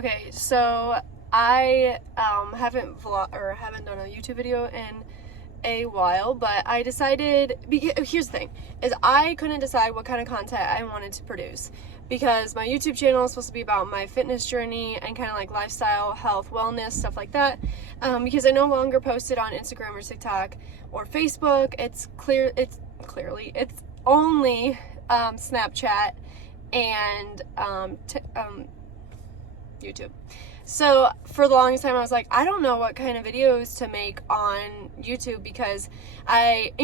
Okay, so I haven't done a YouTube video in a while, but I decided, here's the thing, is I couldn't decide what kind of content I wanted to produce, because my YouTube channel is supposed to be about my fitness journey and kind of like lifestyle, health, wellness, stuff like that, because I no longer post it on Instagram or TikTok or Facebook. It's only Snapchat and YouTube. So for the longest time I was like, I don't know what kind of videos to make on YouTube, because I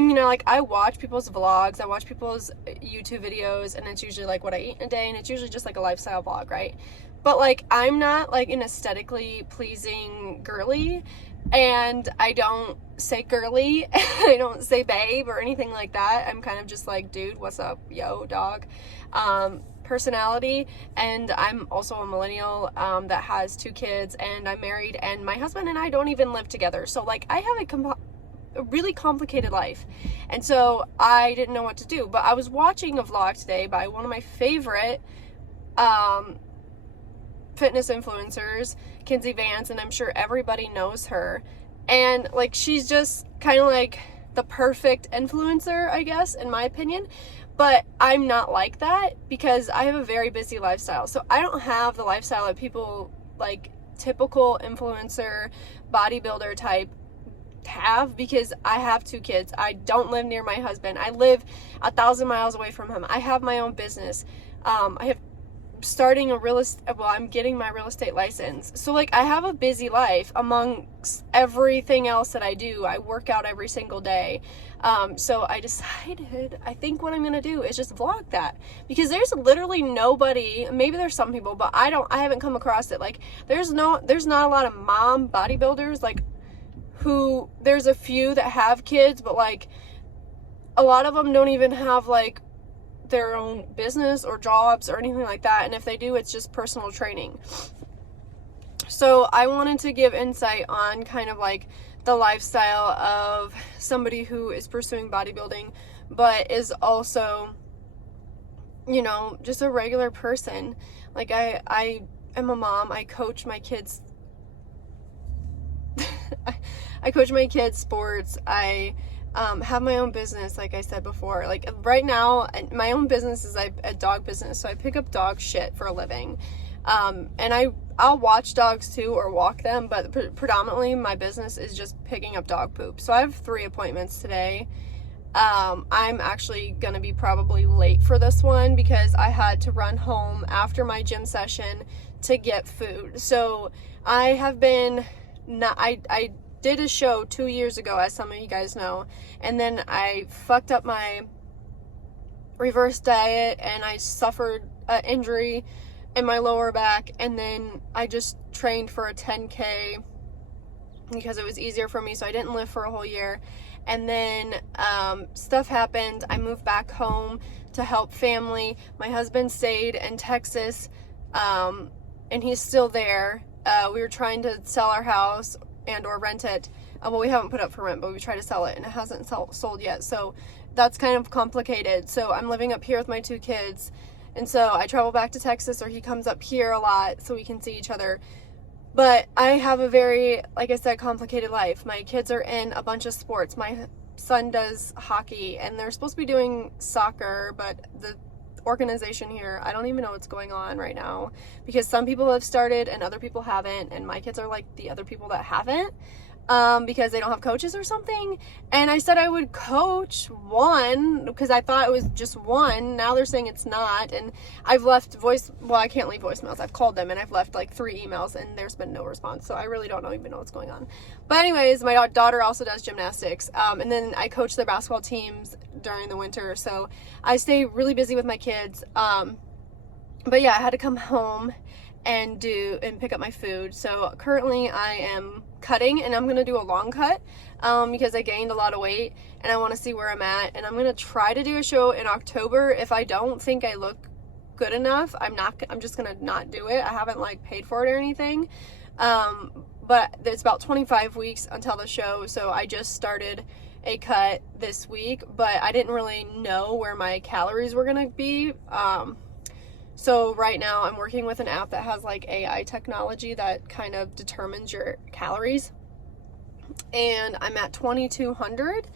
watch people's vlogs, I watch people's YouTube videos, and it's usually like what I eat in a day, and it's usually just like a lifestyle vlog, right? But like, I'm not like an aesthetically pleasing girly, and I don't say girly, I don't say babe or anything like that. I'm kind of just like, dude, what's up, yo, dog, personality. And I'm also a millennial that has 2 kids, and I'm married, and my husband and I don't even live together. So like, I have a really complicated life, and so I didn't know what to do. But I was watching a vlog today by one of my favorite fitness influencers, Kinsey Vance, and I'm sure everybody knows her. And like, she's just kind of like the perfect influencer, I guess, in my opinion. But I'm not like that, because I have a very busy lifestyle. So I don't have the lifestyle that people like typical influencer, bodybuilder type have, because I have 2 kids. I don't live near my husband. I live 1,000 miles away from him. I have my own business. I'm getting my real estate license. So like, I have a busy life amongst everything else that I do. I work out every single day. So I decided, I think what I'm gonna do is just vlog that, because there's literally nobody, maybe there's some people, but I haven't come across it. Like, there's not a lot of mom bodybuilders, like, who, there's a few that have kids, but like, a lot of them don't even have like their own business or jobs or anything like that, and if they do, it's just personal training. So I wanted to give insight on kind of like the lifestyle of somebody who is pursuing bodybuilding, but is also, you know, just a regular person. Like, I am a mom. I coach my kids I coach my kids sports. I have my own business, like I said before. Like, right now, my own business is a dog business, so I pick up dog shit for a living. And I'll watch dogs too, or walk them, but predominantly my business is just picking up dog poop. So I have 3 appointments today. I'm actually gonna be probably late for this one, because I had to run home after my gym session to get food. So I have been I did a show 2 years ago, as some of you guys know, and then I fucked up my reverse diet, and I suffered an injury in my lower back, and then I just trained for a 10K because it was easier for me, so I didn't live for a whole year. And then stuff happened. I moved back home to help family. My husband stayed in Texas, and he's still there. We were trying to sell our house and or rent it. Well, we haven't put up for rent, but we tried to sell it, and it hasn't sold yet. So that's kind of complicated. So I'm living up here with my 2 kids. And so I travel back to Texas, or he comes up here a lot so we can see each other. But I have a very, like I said, complicated life. My kids are in a bunch of sports. My son does hockey, and they're supposed to be doing soccer, but the organization here, I don't even know what's going on right now, because some people have started and other people haven't, and my kids are like the other people that haven't, because they don't have coaches or something. And I said I would coach one, because I thought it was just one. Now they're saying it's not, and I've left I can't leave voicemails. I've called them, and I've left like 3 emails, and there's been no response. So I really don't even know what's going on. But anyways, my daughter also does gymnastics, and then I coach their basketball teams during the winter, so I stay really busy with my kids. But yeah, I had to come home and pick up my food. So currently I am cutting, and I'm gonna do a long cut, because I gained a lot of weight, and I want to see where I'm at. And I'm gonna try to do a show in October. If I don't think I look good enough, I'm just gonna not do it. I haven't like paid for it or anything, but it's about 25 weeks until the show, so I just started a cut this week, but I didn't really know where my calories were gonna be, So right now I'm working with an app that has like AI technology that kind of determines your calories, and I'm at 2,200.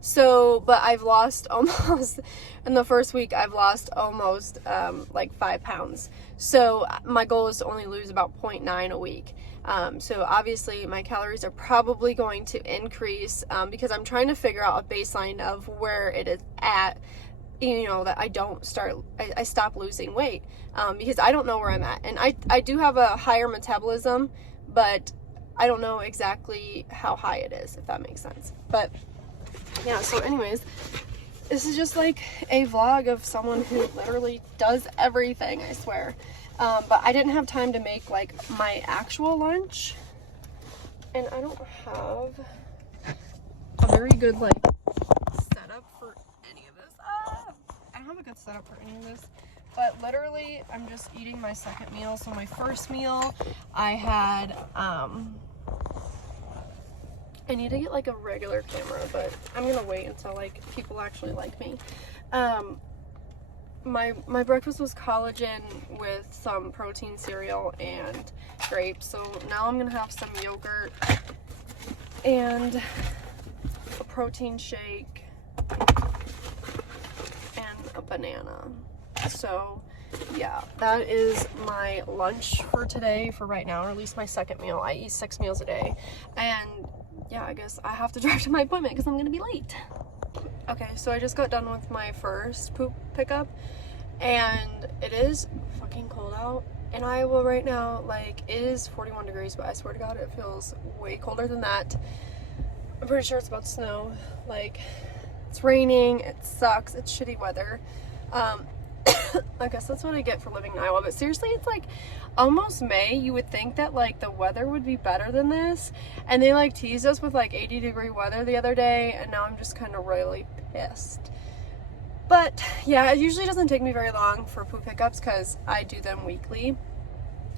So, but I've lost almost, in the first week, I've lost almost like 5 pounds. So my goal is to only lose about 0.9 a week. So obviously my calories are probably going to increase because I'm trying to figure out a baseline of where it is at, you know, that I don't start, I stop losing weight because I don't know where I'm at. And I do have a higher metabolism, but I don't know exactly how high it is, if that makes sense. But yeah, so anyways, this is just like a vlog of someone who literally does everything, I swear. But I didn't have time to make like my actual lunch, and I don't have a very good like setup for any of this. I don't have a good setup for any of this, but literally I'm just eating my second meal. So my first meal, I had I need to get like a regular camera, but I'm gonna wait until like people actually like me. My breakfast was collagen with some protein cereal and grapes. So now I'm gonna have some yogurt and a protein shake and a banana. So yeah, that is my lunch for today, for right now, or at least my second meal. I eat 6 meals a day, and yeah, I guess I have to drive to my appointment because I'm gonna be late. Okay, so I just got done with my first poop pickup, and it is fucking cold out in Iowa right now. Like, it is 41 degrees, but I swear to God, it feels way colder than that. I'm pretty sure it's about to snow. Like, it's raining, it sucks, it's shitty weather. I guess that's what I get for living in Iowa. But seriously, it's like almost May. You would think that like the weather would be better than this, and they like teased us with like 80-degree weather the other day, and now I'm just kind of really pissed. But yeah, it usually doesn't take me very long for poop pickups because I do them weekly.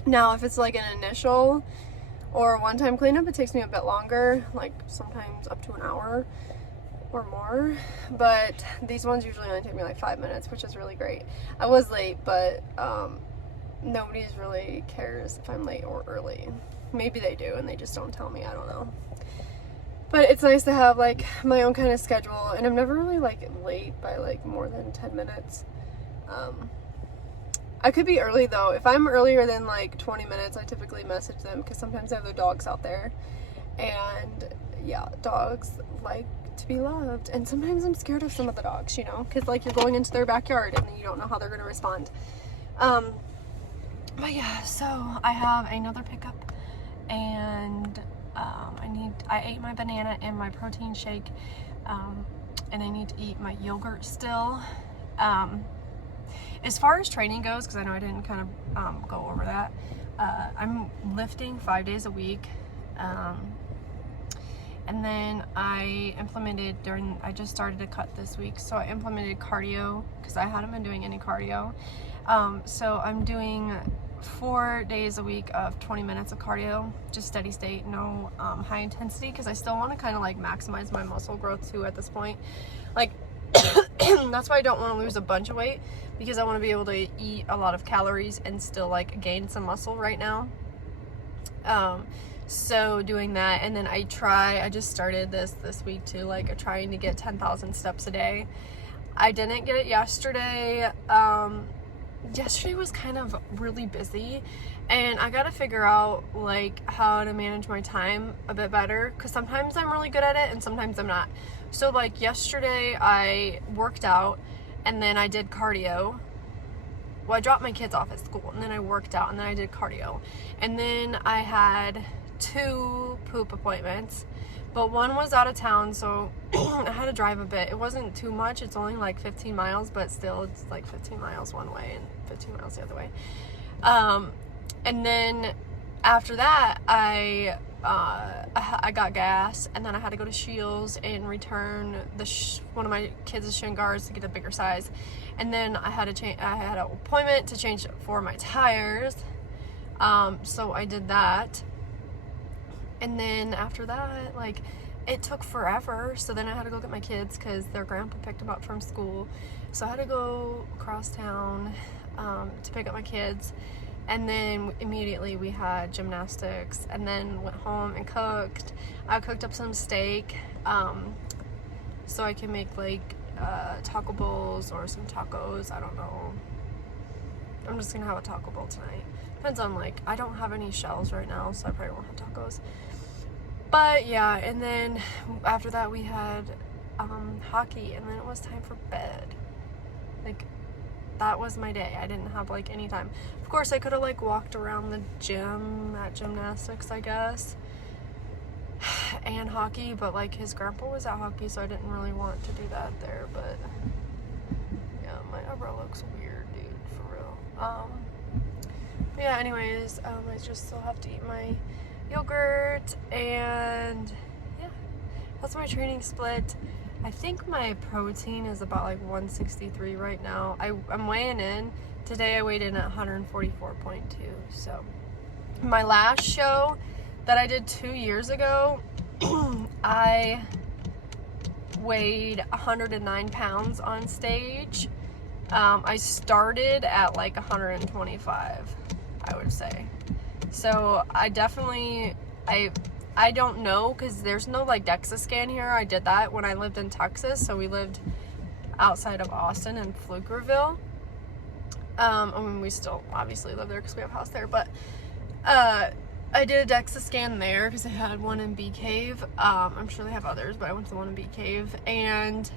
Now if it's like an initial or one-time cleanup, it takes me a bit longer, like sometimes up to an hour or more, but these ones usually only take me like 5 minutes, which is really great. I was late, but nobody's really cares if I'm late or early. Maybe they do and they just don't tell me, I don't know. But it's nice to have like my own kind of schedule, and I'm never really like late by like more than 10 minutes. I could be early though. If I'm earlier than like 20 minutes, I typically message them because sometimes I have their dogs out there, and yeah, dogs like to be loved, and sometimes I'm scared of some of the dogs, you know, because like you're going into their backyard and you don't know how they're going to respond. But yeah, so I have another pickup, and I ate my banana and my protein shake, and I need to eat my yogurt still. As far as training goes, because I know I didn't kind of go over that, I'm lifting 5 days a week. And then I just started to cut this week, so I implemented cardio because I hadn't been doing any cardio. So I'm doing 4 days a week of 20 minutes of cardio, just steady state, no high intensity, because I still want to kind of like maximize my muscle growth too at this point. Like, that's why I don't want to lose a bunch of weight, because I want to be able to eat a lot of calories and still like gain some muscle right now. So doing that, and then I just started this week too, like trying to get 10,000 steps a day. I didn't get it yesterday. Yesterday was kind of really busy, and I gotta figure out like how to manage my time a bit better, because sometimes I'm really good at it and sometimes I'm not. So like yesterday I worked out, and then I did cardio. Well, I dropped my kids off at school, and then I worked out, and then I did cardio, and then I had 2 poop appointments, but one was out of town, so I had to drive a bit. It wasn't too much, it's only like 15 miles, but still it's like 15 miles one way and 15 miles the other way. And then after that I got gas, and then I had to go to Shields and return one of my kids' shin guards to get a bigger size, and then I had an appointment to change for my tires, so I did that. And then after that, like, it took forever, so then I had to go get my kids because their grandpa picked them up from school, so I had to go across town. to pick up my kids. And then immediately we had gymnastics, and then went home and cooked. I cooked up some steak, so I can make like taco bowls or some tacos. I don't know. I'm just gonna have a taco bowl tonight. Depends on, like, I don't have any shells right now, so I probably won't have tacos. But yeah, and then after that we had hockey, and then it was time for bed. Like, that was my day. I didn't have like any time. Of course, I could have like walked around the gym at gymnastics, I guess, and hockey, but like his grandpa was at hockey, so I didn't really want to do that there. But yeah, my eyebrow looks weird, dude, for real. Yeah, anyways, I just still have to eat my yogurt, and yeah, that's my training split. I think my protein is about like 163 right now. I'm weighing in. Today I weighed in at 144.2. So my last show that I did 2 years ago, I weighed 109 pounds on stage. I started at like 125, I would say. So I definitely, I don't know, because there's no like DEXA scan here. I did that when I lived in Texas, so we lived outside of Austin in Pflugerville. I mean, we still obviously live there because we have a house there, but I did a DEXA scan there because I had one in Bee Cave. I'm sure they have others, but I went to the one in Bee Cave, and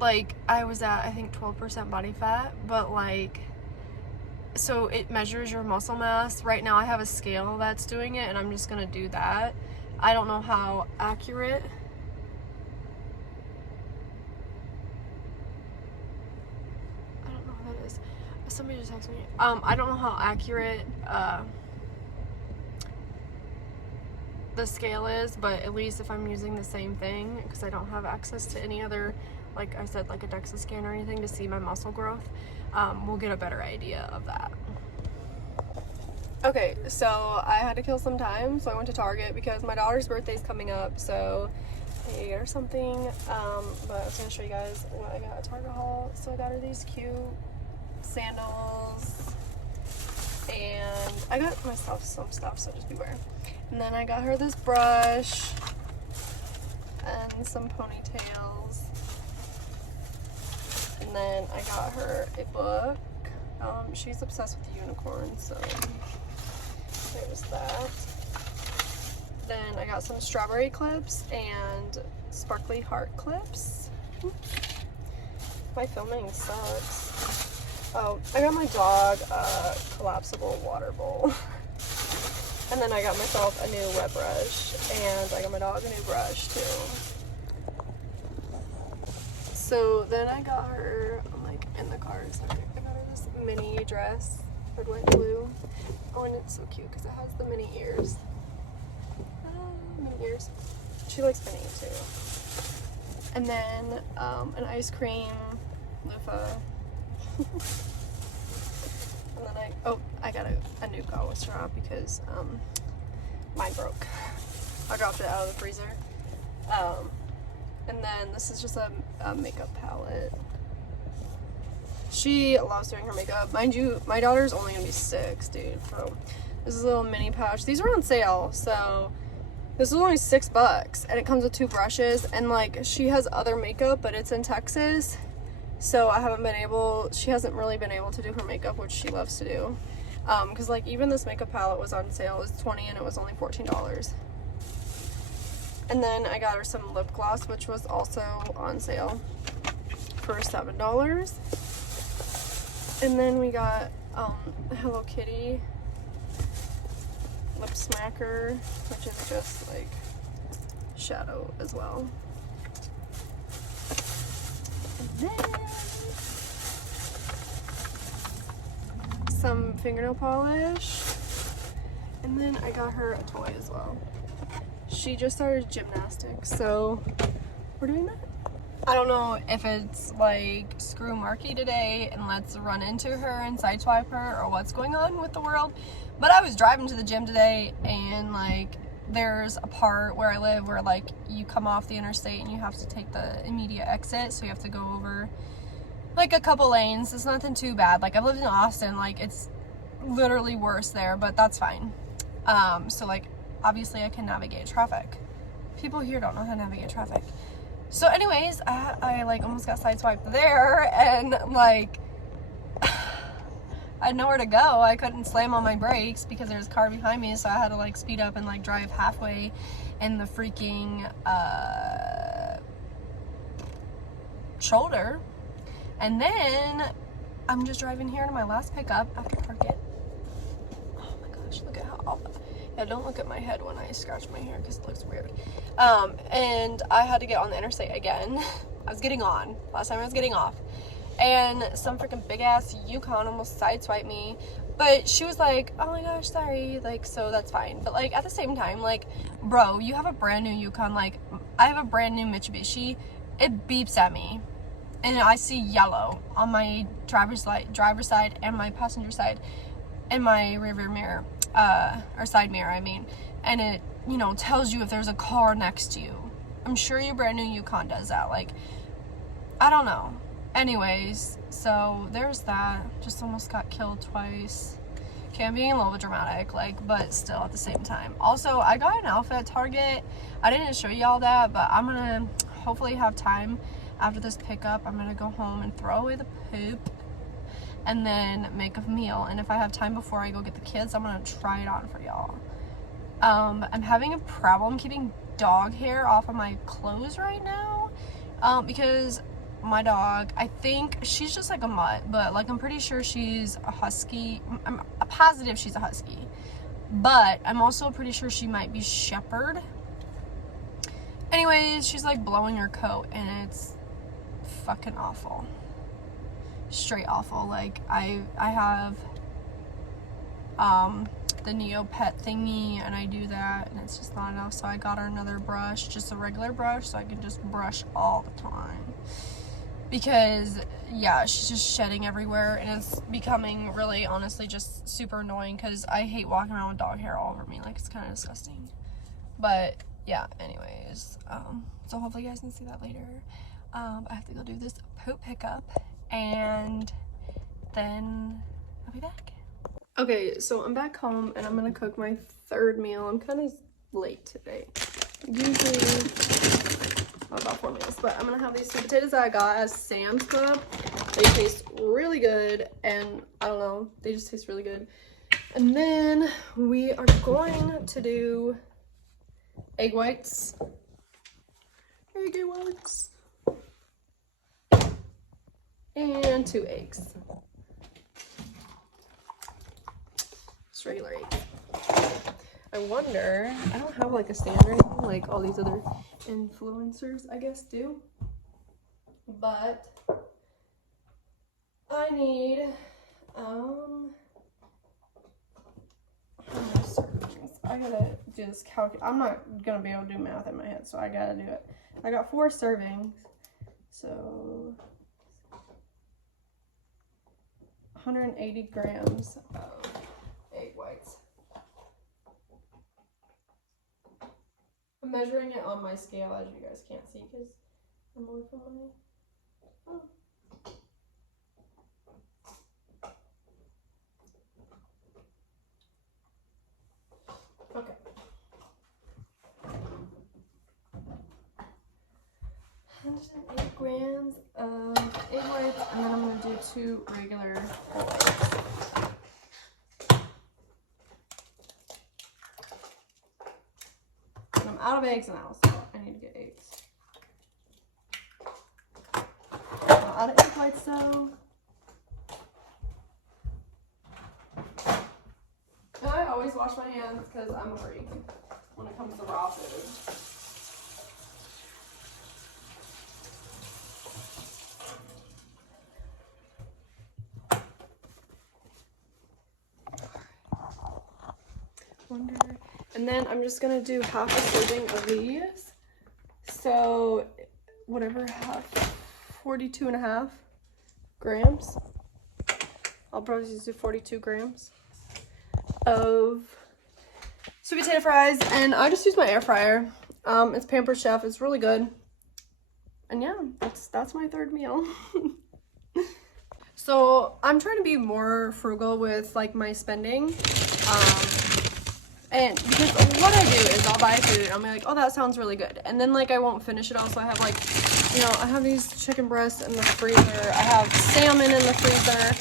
like I was at, I think, 12% body fat, but like, so it measures your muscle mass. Right now I have a scale that's doing it, and I'm just gonna do that. I don't know how accurate. I don't know who that is. Somebody just texted me. I don't know how accurate the scale is, but at least if I'm using the same thing, because I don't have access to any other, like I said, like a DEXA scan or anything to see my muscle growth, we'll get a better idea of that. Okay, so I had to kill some time, so I went to Target because my daughter's birthday is coming up, so I need to get her something. But I was going to show you guys what I got at Target haul. So I got her these cute sandals, and I got myself some stuff, so just beware. And then I got her this brush and some ponytails. And then I got her a book. She's obsessed with unicorns, so there's that. Then I got some strawberry clips and sparkly heart clips. Oops. My filming sucks. Oh, I got my dog a collapsible water bowl. And then I got myself a new wet brush, and I got my dog a new brush too. So then I got her, I'm like in the car, sorry. I got her this mini dress, red, white, blue. Oh, and it's so cute because it has the mini ears. Mini ears. She likes mini too. And then an ice cream loofah. And then I got a new Gawa straw because mine broke. I dropped it out of the freezer. And then this is just a makeup palette. She loves doing her makeup. Mind you, my daughter's only gonna be 6, dude. So this is a little mini pouch. These were on sale, so this is only $6, and it comes with 2 brushes. And like, she has other makeup, but it's in Texas, so she hasn't really been able to do her makeup, which she loves to do. Because like, even this makeup palette was on sale. It was $20 and it was only $14. And then I got her some lip gloss, which was also on sale for $7. And then we got Hello Kitty lip smacker, which is just like shadow as well. And then some fingernail polish. And then I got her a toy as well. She just started gymnastics, so we're doing that. I don't know if it's like screw Marky today and let's run into her and sideswipe her, or what's going on with the world, but I was driving to the gym today, and like there's a part where I live where like you come off the interstate and you have to take the immediate exit, so you have to go over like a couple lanes. It's nothing too bad. Like I've lived in Austin, like it's literally worse there, but that's fine. So like obviously I can navigate traffic. People here don't know how to navigate traffic. So anyways, I like almost got sideswiped there, and like I had nowhere to go. I couldn't slam on my brakes because there was a car behind me, so I had to like speed up and like drive halfway in the freaking shoulder. And then I'm just driving here to my last pickup after Target. Oh my gosh, look at how, yeah, don't look at my head when I scratch my hair because it looks weird. And I had to get on the interstate again. I was getting on. Last time I was getting off. And some freaking big ass Yukon almost sideswiped me. But she was like, oh my gosh, sorry. Like, so that's fine. But like at the same time, like, bro, you have a brand new Yukon. Like, I have a brand new Mitsubishi. It beeps at me. And I see yellow on my driver's side and my passenger side and my rear mirror, or side mirror, I mean. And it, you know, tells you if there's a car next to you. I'm sure your brand new Yukon does that. Like, I don't know. Anyways, so there's that. Just almost got killed twice. Okay, I'm being a little bit dramatic, like, but still at the same time. Also, I got an outfit at Target. I didn't show y'all that, but I'm gonna hopefully have time after this pickup. I'm gonna go home and throw away the poop and then make a meal. And if I have time before I go get the kids, I'm gonna try it on for y'all. I'm having a problem keeping dog hair off of my clothes right now, because my dog, I think she's just like a mutt, but like I'm pretty sure she's a husky. I'm positive she's a husky, but I'm also pretty sure she might be shepherd. Anyways, she's like blowing her coat and it's fucking awful. Straight awful. Like I have the Neopet thingy, and I do that and it's just not enough, so I got her another brush, just a regular brush, so I can just brush all the time. Because yeah, she's just shedding everywhere and it's becoming really, honestly, just super annoying because I hate walking around with dog hair all over me. Like, it's kind of disgusting. But yeah, anyways, so hopefully you guys can see that later. I have to go do this poop pickup and then I'll be back. Okay, so I'm back home and I'm gonna cook my third meal. I'm kind of late today. Usually about 4 meals, but I'm gonna have these sweet potatoes that I got at Sam's Club. They taste really good, and I don't know, they just taste really good. And then we are going to do egg whites. And 2 eggs. Just regular eggs. I wonder, I don't have like a stand or anything like all these other influencers, I guess, do. But I need, how many servings? I gotta do this calculate. I'm not gonna be able to do math in my head, so I gotta do it. I got 4 servings, so 180 grams of egg whites. I'm measuring it on my scale, as you guys can't see because I'm away from my phone. Okay. 108 grams of egg whites, and then I'm going to do 2 regular whole eggs. I'm out of eggs now, so I need to get eggs. I'm out of egg whites though. And I always wash my hands because I'm a freak when it comes to raw food. And then I'm just gonna do half a serving of these. So whatever, 42.5 grams. I'll probably just do 42 grams of sweet potato fries, and I just use my air fryer. It's Pampered Chef. It's really good. And yeah, that's my third meal. So I'm trying to be more frugal with like my spending. And because what I do is I'll buy food, I'm like, oh, that sounds really good. And then like I won't finish it all. So I have like, you know, I have these chicken breasts in the freezer. I have salmon in the freezer.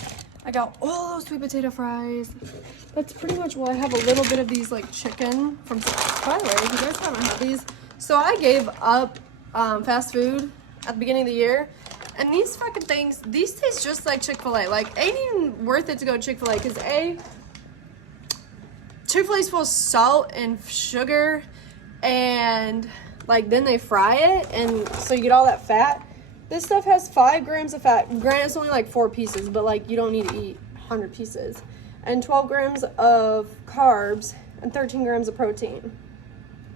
I got all those sweet potato fries. That's pretty much, well, I have a little bit of these like chicken from, by the way, if you guys haven't had these. So I gave up fast food at the beginning of the year. And these fucking things, these taste just like Chick-fil-A. Like, ain't even worth it to go to Chick-fil-A because Chick-fil-A is full of salt and sugar, and like then they fry it, and so you get all that fat. This stuff has 5 grams of fat. Granted, it's only like 4 pieces, but like you don't need to eat 100 pieces. And 12 grams of carbs and 13 grams of protein.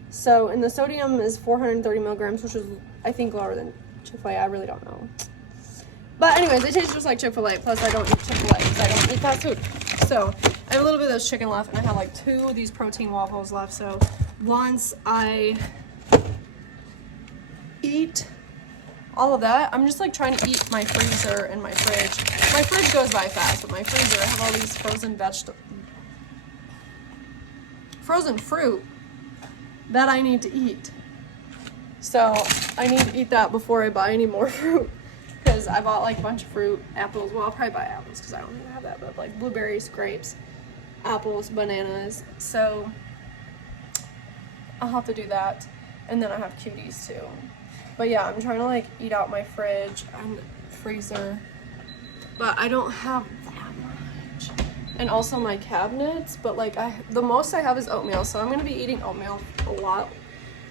So, and the sodium is 430 milligrams, which is, I think, lower than Chick-fil-A. I really don't know. But anyways, it tastes just like Chick-fil-A. Plus, I don't eat Chick-fil-A because I don't eat fast food. So, I have a little bit of this chicken left, and I have like 2 of these protein waffles left. So, once I eat all of that, I'm just like trying to eat my freezer and my fridge. My fridge goes by fast, but my freezer, I have all these frozen fruit that I need to eat. So I need to eat that before I buy any more fruit, because I bought like a bunch of fruit, apples. Well, I'll probably buy apples because I don't even have that, but like blueberries, grapes, apples, bananas. So I'll have to do that. And then I have cuties too. But yeah, I'm trying to like eat out my fridge and freezer, but I don't have that much. And also my cabinets, but like the most I have is oatmeal, so I'm gonna be eating oatmeal a lot.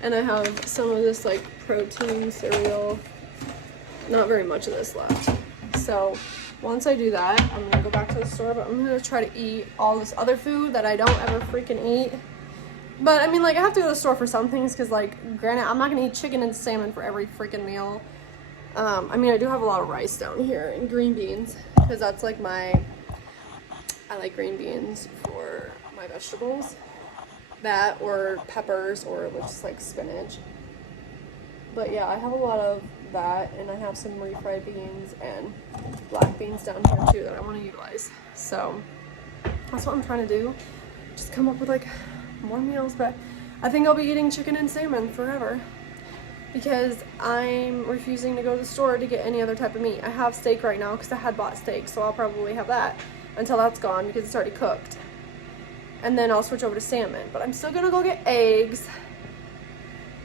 And I have some of this like protein cereal, not very much of this left. So once I do that, I'm gonna go back to the store, but I'm gonna try to eat all this other food that I don't ever freaking eat. But I mean, like, I have to go to the store for some things because, like, granted, I'm not gonna eat chicken and salmon for every freaking meal. I mean, I do have a lot of rice down here and green beans because that's like I like green beans for my vegetables. That or peppers or just like spinach. But yeah, I have a lot of that, and I have some refried beans and black beans down here too that I want to utilize. So that's what I'm trying to do. Just come up with like more meals, but I think I'll be eating chicken and salmon forever because I'm refusing to go to the store to get any other type of meat. I have steak right now because I had bought steak, so I'll probably have that until that's gone because it's already cooked. And then I'll switch over to salmon, but I'm still gonna go get eggs.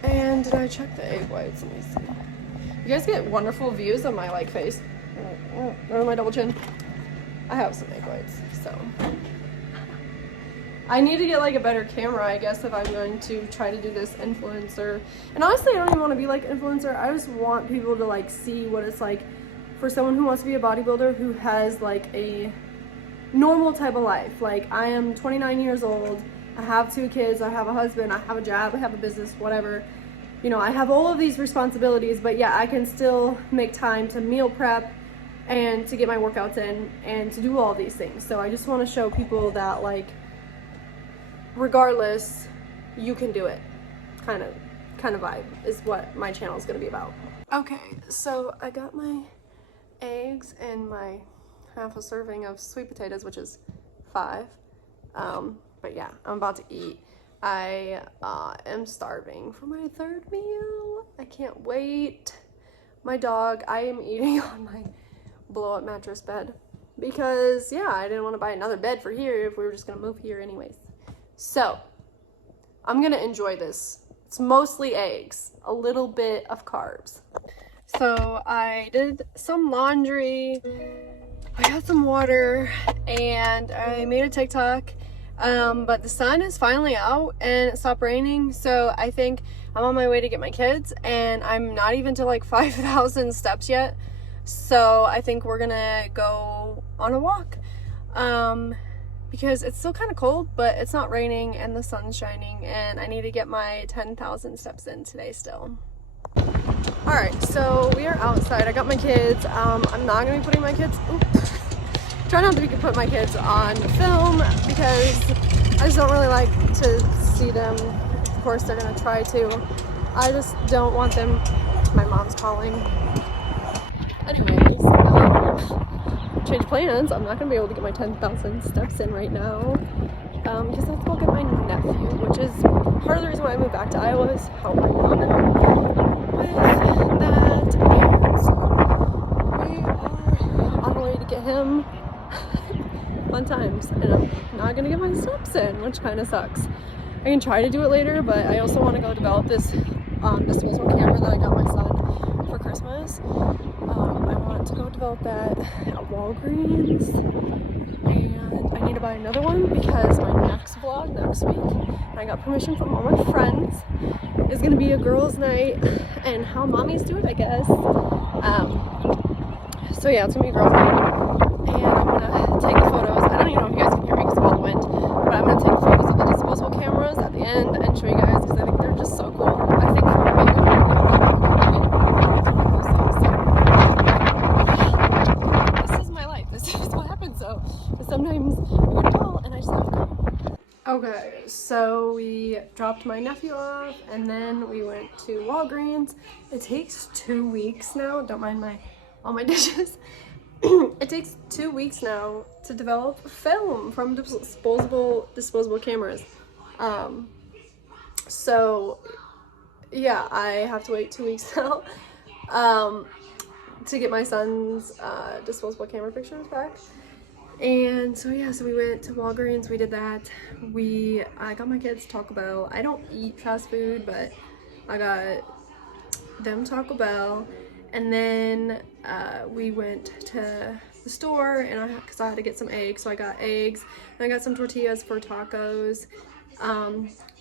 And did I check the egg whites? Let me see. You guys get wonderful views of my like face or my double chin. I have some egg whites, so I need to get like a better camera, I guess, if I'm going to try to do this influencer. And honestly, I don't even want to be like influencer. I just want people to like see what it's like for someone who wants to be a bodybuilder who has like a normal type of life. Like, I am 29 years old. I have 2 kids. I have a husband. I have a job. I have a business, whatever. You know, I have all of these responsibilities, but yeah, I can still make time to meal prep and to get my workouts in and to do all these things. So I just want to show people that, like, regardless, you can do it kind of vibe is what my channel is going to be about. Okay, so I got my eggs and my half a serving of sweet potatoes, which is 5. But yeah, I'm about to eat. I am starving for my 3rd meal. I can't wait. My dog, I am eating on my blow-up mattress bed because yeah, I didn't want to buy another bed for here if we were just gonna move here anyways. So I'm gonna enjoy this. It's mostly eggs, a little bit of carbs. So I did some laundry, I got some water, and I made a TikTok. But the sun is finally out and it stopped raining, so I think I'm on my way to get my kids, and I'm not even to like 5,000 steps yet, so I think we're gonna go on a walk because it's still kind of cold, but it's not raining and the sun's shining, and I need to get my 10,000 steps in today still. Alright, so we are outside. I got my kids. I'm not gonna be putting my kids try not to put my kids on film because I just don't really like to see them. Of course, they're gonna try to. I just don't want them. My mom's calling. Anyways, change plans. I'm not gonna be able to get my 10,000 steps in right now because I have to go get my nephew, which is part of the reason why I moved back to Iowa, is help my mom with that. And so we are on the way to get him. Fun times, and I'm not gonna get my steps in, which kind of sucks. I can try to do it later, but I also want to go develop this disposable camera that I got my son for Christmas. I want to go develop that at Walgreens, and I need to buy another one because my next vlog next week, and I got permission from all my friends, is going to be a girls' night and how mommies do it, I guess. So yeah, it's going to be a girls' night, and I'm going to take the photos. I don't even know if you guys can hear me because of all the wind, but I'm going to take photos of the disposable cameras at the end and show you guys because I think they're just so cool. I think for me, this is my life. This is what happens. So sometimes we get a call and I just have to go. Okay, so we dropped my nephew off and then we went to Walgreens. It takes 2 weeks now. Don't mind all my dishes. It takes 2 weeks now to develop film from disposable cameras. So yeah, I have to wait 2 weeks now to get my son's disposable camera pictures back. And so yeah, so we went to Walgreens, we did that. I got my kids Taco Bell. I don't eat fast food, but I got them Taco Bell. And then we went to the store, and because I had to get some eggs, so I got eggs, and I got some tortillas for tacos,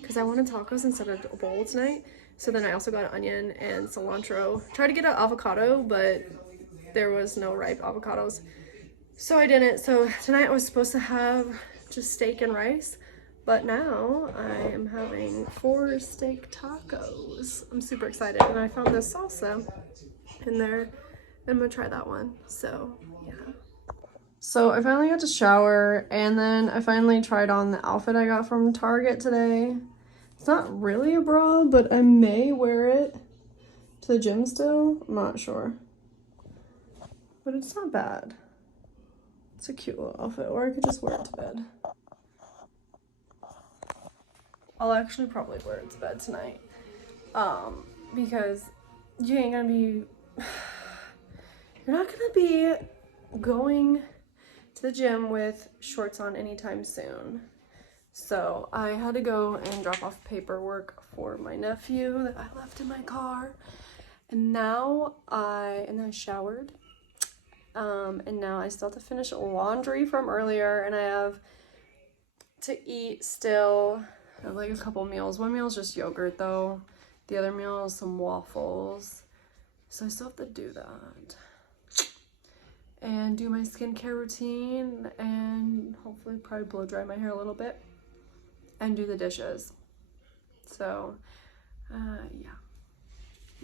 because I wanted tacos instead of a bowl tonight. So then I also got an onion and cilantro. Tried to get an avocado, but there was no ripe avocados, so I didn't. So tonight I was supposed to have just steak and rice, but now I am having 4 steak tacos. I'm super excited, and I found this salsa in there. I'm gonna try that one. So yeah. So I finally got to shower, and then I finally tried on the outfit I got from Target today. It's not really a bra, but I may wear it to the gym still. I'm not sure, but it's not bad. It's a cute little outfit, or I could just wear it to bed. I'll actually probably wear it to bed tonight, because you ain't gonna be you're not gonna be going to the gym with shorts on anytime soon. So I had to go and drop off paperwork for my nephew that I left in my car, and now I showered, and now I still have to finish laundry from earlier, and I have to eat still. I have like a couple meals. One meal is just yogurt though. The other meal is some waffles. So I still have to do that. And do my skincare routine and hopefully probably blow dry my hair a little bit and do the dishes. So yeah.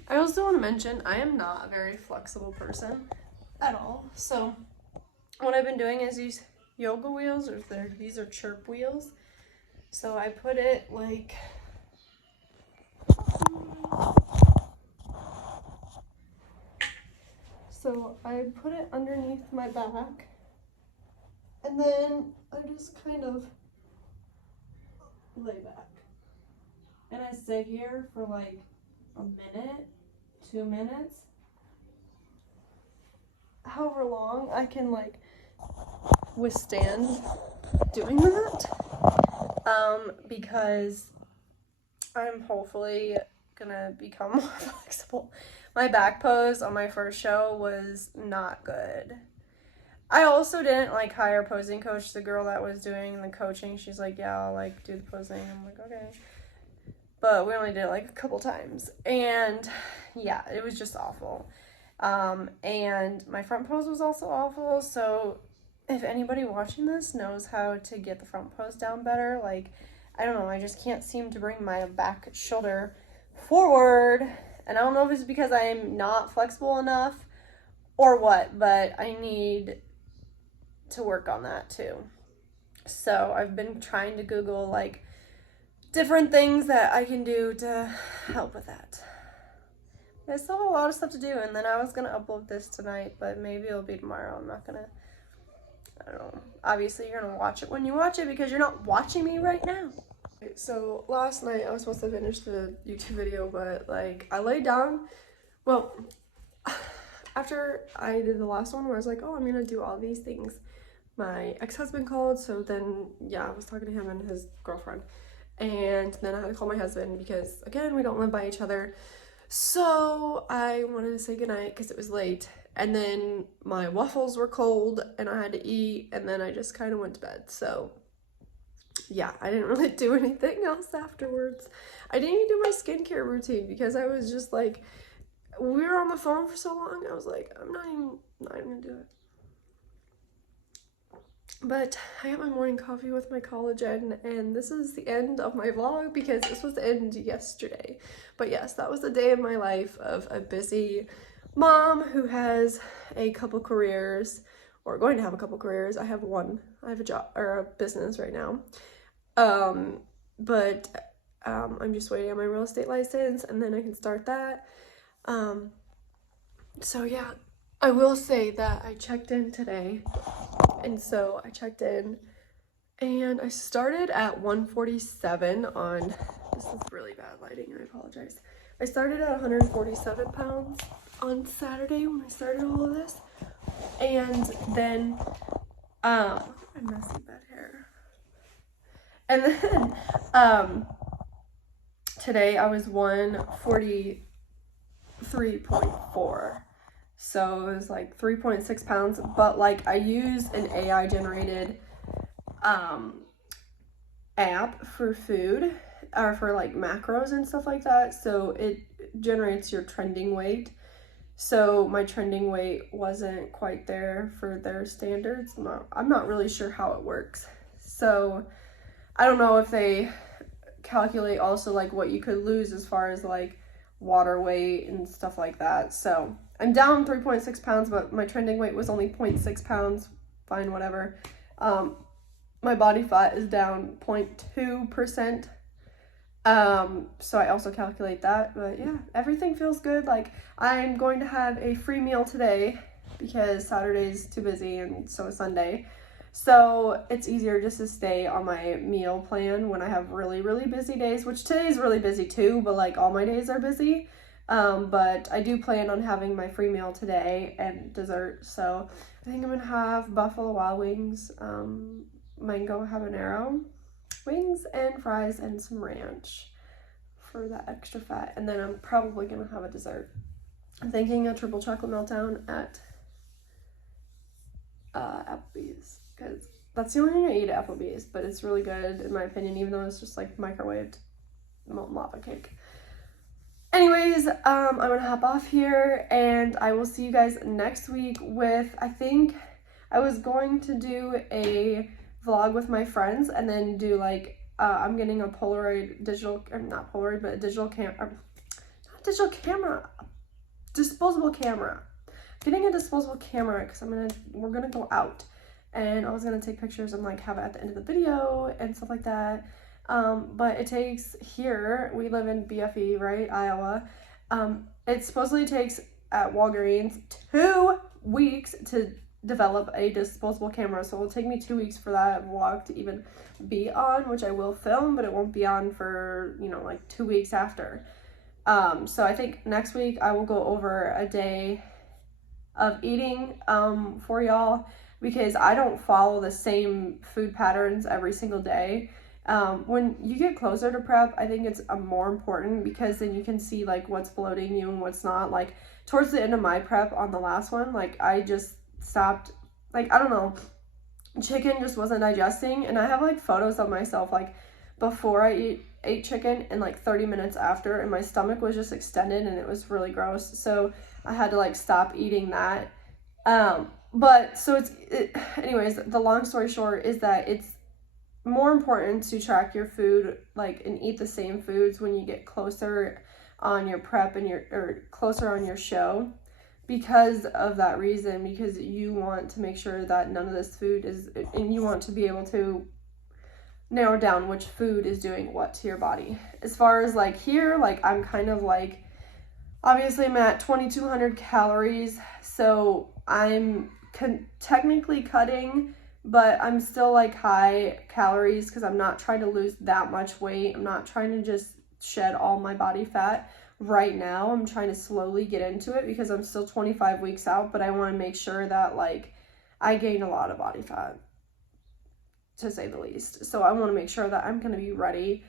I also want to mention I am not a very flexible person at all. So what I've been doing is these yoga wheels, or these are chirp wheels. So I put it like I put it underneath my back, and then I just kind of lay back, and I stay here for like a minute, 2 minutes, however long I can like withstand doing that, because I'm hopefully gonna become more flexible. My back pose on my first show was not good. I also didn't like hire a posing coach. The girl that was doing the coaching, she's like, yeah, I'll like do the posing. I'm like, okay. But we only did it like a couple times, and yeah, it was just awful. And my front pose was also awful. So if anybody watching this knows how to get the front pose down better, like, I don't know, I just can't seem to bring my back shoulder forward, and I don't know if it's because I'm not flexible enough or what, but I need to work on that too. So I've been trying to Google like different things that I can do to help with that. I still have a lot of stuff to do, and then I was gonna upload this tonight, but maybe it'll be tomorrow. I'm not gonna I don't know. Obviously, you're gonna watch it when you watch it because you're not watching me right now. So last night I was supposed to finish the YouTube video, but like I laid down. Well, after I did the last one where I was like, oh, I'm gonna do all these things, my ex-husband called. So then, yeah, I was talking to him and his girlfriend. And then I had to call my husband because, again, we don't live by each other. So I wanted to say goodnight because it was late. And then my waffles were cold and I had to eat. And then I just kind of went to bed. So yeah, I didn't really do anything else afterwards. I didn't even do my skincare routine because I was just like, we were on the phone for so long. I was like, I'm not even gonna do it. But I got my morning coffee with my collagen, and this is the end of my vlog because this was the end yesterday. But yes, that was the day of my life of a busy mom who has a couple careers, or going to have a couple careers. I have one. I have a job or a business right now. But I'm just waiting on my real estate license, and then I can start that. So yeah, I will say that I checked in today. And so I checked in and I started at 147 on, this is really bad lighting, I apologize. I started at 147 pounds on Saturday when I started all of this. And then, my messy bed hair. And then, today I was 143.4. So it was like 3.6 pounds, but like I used an AI generated app for food or for like macros and stuff like that. So it generates your trending weight. So my trending weight wasn't quite there for their standards. I'm not really sure how it works. So I don't know if they calculate also like what you could lose as far as like water weight and stuff like that. So I'm down 3.6 pounds, but my trending weight was only 0.6 pounds. Fine, whatever. My body fat is down 0.2%. So I also calculate that, but yeah, everything feels good. Like I'm going to have a free meal today because Saturday's too busy and so is Sunday. So it's easier just to stay on my meal plan when I have really, really busy days, which today's really busy too, but like all my days are busy. But I do plan on having my free meal today and dessert. So I think I'm gonna have Buffalo Wild Wings, mango habanero wings and fries and some ranch for that extra fat. And then I'm probably gonna have a dessert. I'm thinking a triple chocolate meltdown at Applebee's because that's the only thing I eat at Applebee's, but it's really good in my opinion, even though it's just like microwaved molten lava cake. Anyways, I'm gonna hop off here and I will see you guys next week with, I think I was going to do a vlog with my friends and then do like, I'm getting a Polaroid digital, or not Polaroid, but a digital disposable camera. Getting a disposable camera because we're gonna go out and I was gonna take pictures and like have it at the end of the video and stuff like that. But it takes here, we live in BFE, right? Iowa. It supposedly takes at Walgreens 2 weeks to develop a disposable camera. So it'll take me 2 weeks for that vlog to even be on, which I will film, but it won't be on for, you know, like 2 weeks after. So I think next week I will go over a day of eating, for y'all because I don't follow the same food patterns every single day. When you get closer to prep, I think it's more important because then you can see like what's bloating you and what's not. Like towards the end of my prep on the last one, like I just stopped, like, I don't know, chicken just wasn't digesting. And I have like photos of myself like before I ate chicken and like 30 minutes after, and my stomach was just extended and it was really gross. So I had to like stop eating that. But so anyways, the long story short is that it's more important to track your food like and eat the same foods when you get closer on your prep and or closer on your show because of that reason, because you want to make sure that none of this food is, and you want to be able to narrow down which food is doing what to your body. As far as like here, like I'm kind of like, obviously I'm at 2,200 calories, so I'm technically cutting but I'm still like high calories because I'm not trying to lose that much weight. I'm not trying to just shed all my body fat right now. I'm trying to slowly get into it because I'm still 25 weeks out, but I want to make sure that like I gain a lot of body fat, to say the least. So I want to make sure that I'm going to be ready.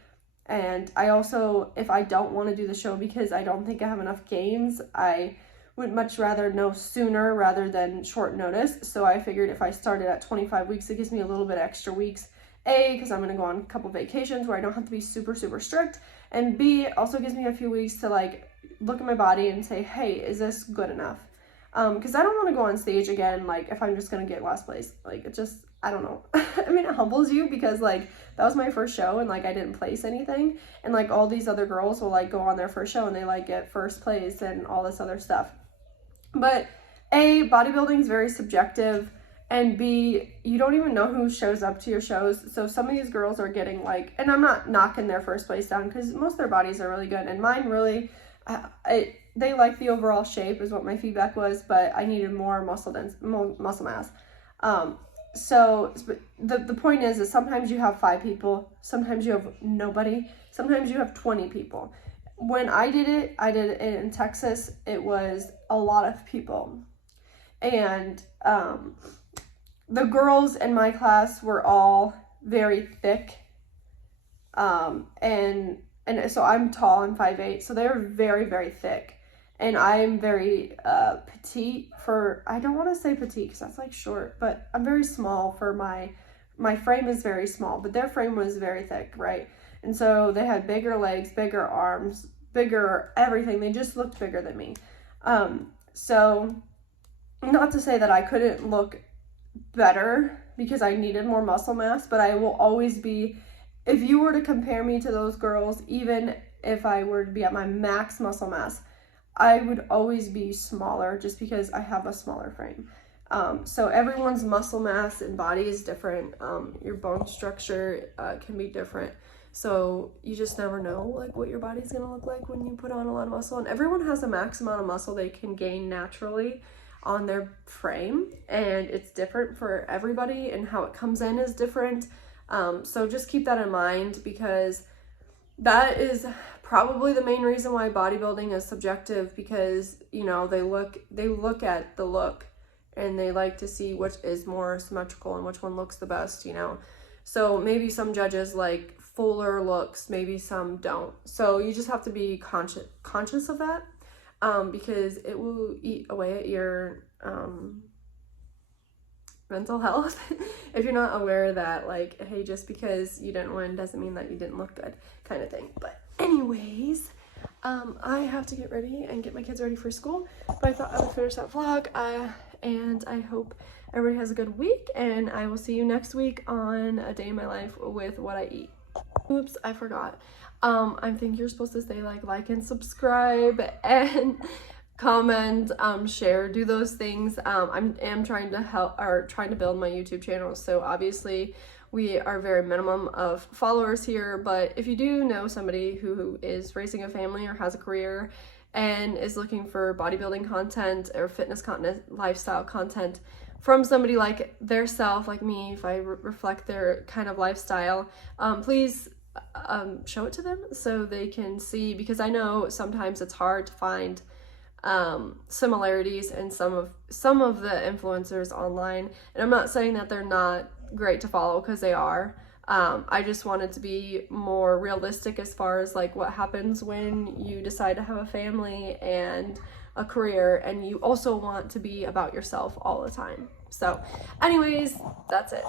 And I also, if I don't want to do the show because I don't think I have enough gains, I would much rather know sooner rather than short notice. So I figured if I started at 25 weeks, it gives me a little bit extra weeks. A, because I'm going to go on a couple vacations where I don't have to be super, super strict. And B, it also gives me a few weeks to like look at my body and say, hey, is this good enough? Because I don't want to go on stage again, like if I'm just going to get last place. Like it just, I don't know. I mean, it humbles you because like that was my first show and like I didn't place anything. And like all these other girls will like go on their first show and they like get first place and all this other stuff. But A, bodybuilding is very subjective, and B, you don't even know who shows up to your shows. So some of these girls are getting like, and I'm not knocking their first place down because most of their bodies are really good, and mine really, they like the overall shape is what my feedback was, but I needed more muscle mass. So the point is sometimes you have 5 people, sometimes you have nobody, sometimes you have 20 people. When I did it in Texas. It was a lot of people. And the girls in my class were all very thick. And so I'm tall, I'm 5'8", so they're very, very thick. And I'm very petite for, I don't want to say petite because that's like short, but I'm very small for my frame is very small, but their frame was very thick, right? And so they had bigger legs, bigger arms, bigger everything. They just looked bigger than me. So not to say that I couldn't look better because I needed more muscle mass, but I will always be, if you were to compare me to those girls, even if I were to be at my max muscle mass, I would always be smaller just because I have a smaller frame. So everyone's muscle mass and body is different. Your bone structure can be different. So you just never know like what your body's gonna look like when you put on a lot of muscle. And everyone has a max amount of muscle they can gain naturally on their frame, and it's different for everybody, and how it comes in is different. So just keep that in mind, because that is probably the main reason why bodybuilding is subjective, because you know they look at the look and they like to see which is more symmetrical and which one looks the best, you know. So maybe some judges like fuller looks, maybe some don't. So you just have to be conscious of that, because it will eat away at your mental health if you're not aware that like, hey, just because you didn't win doesn't mean that you didn't look good, kind of thing. But anyways, I have to get ready and get my kids ready for school, but I thought I would finish that vlog, and I hope everybody has a good week, and I will see you next week on a day in my life with what I eat. Oops, I forgot. I think you're supposed to say like and subscribe and comment, share, do those things. I am trying to build my YouTube channel, so obviously we are very minimum of followers here, but if you do know somebody who is raising a family or has a career and is looking for bodybuilding content or fitness content, lifestyle content from somebody like their self, like me, if I reflect their kind of lifestyle, please show it to them so they can see, because I know sometimes it's hard to find similarities in some of the influencers online, and I'm not saying that they're not great to follow, because they are. I just wanted to be more realistic as far as like what happens when you decide to have a family and a career, and you also want to be about yourself all the time. So anyways, that's it.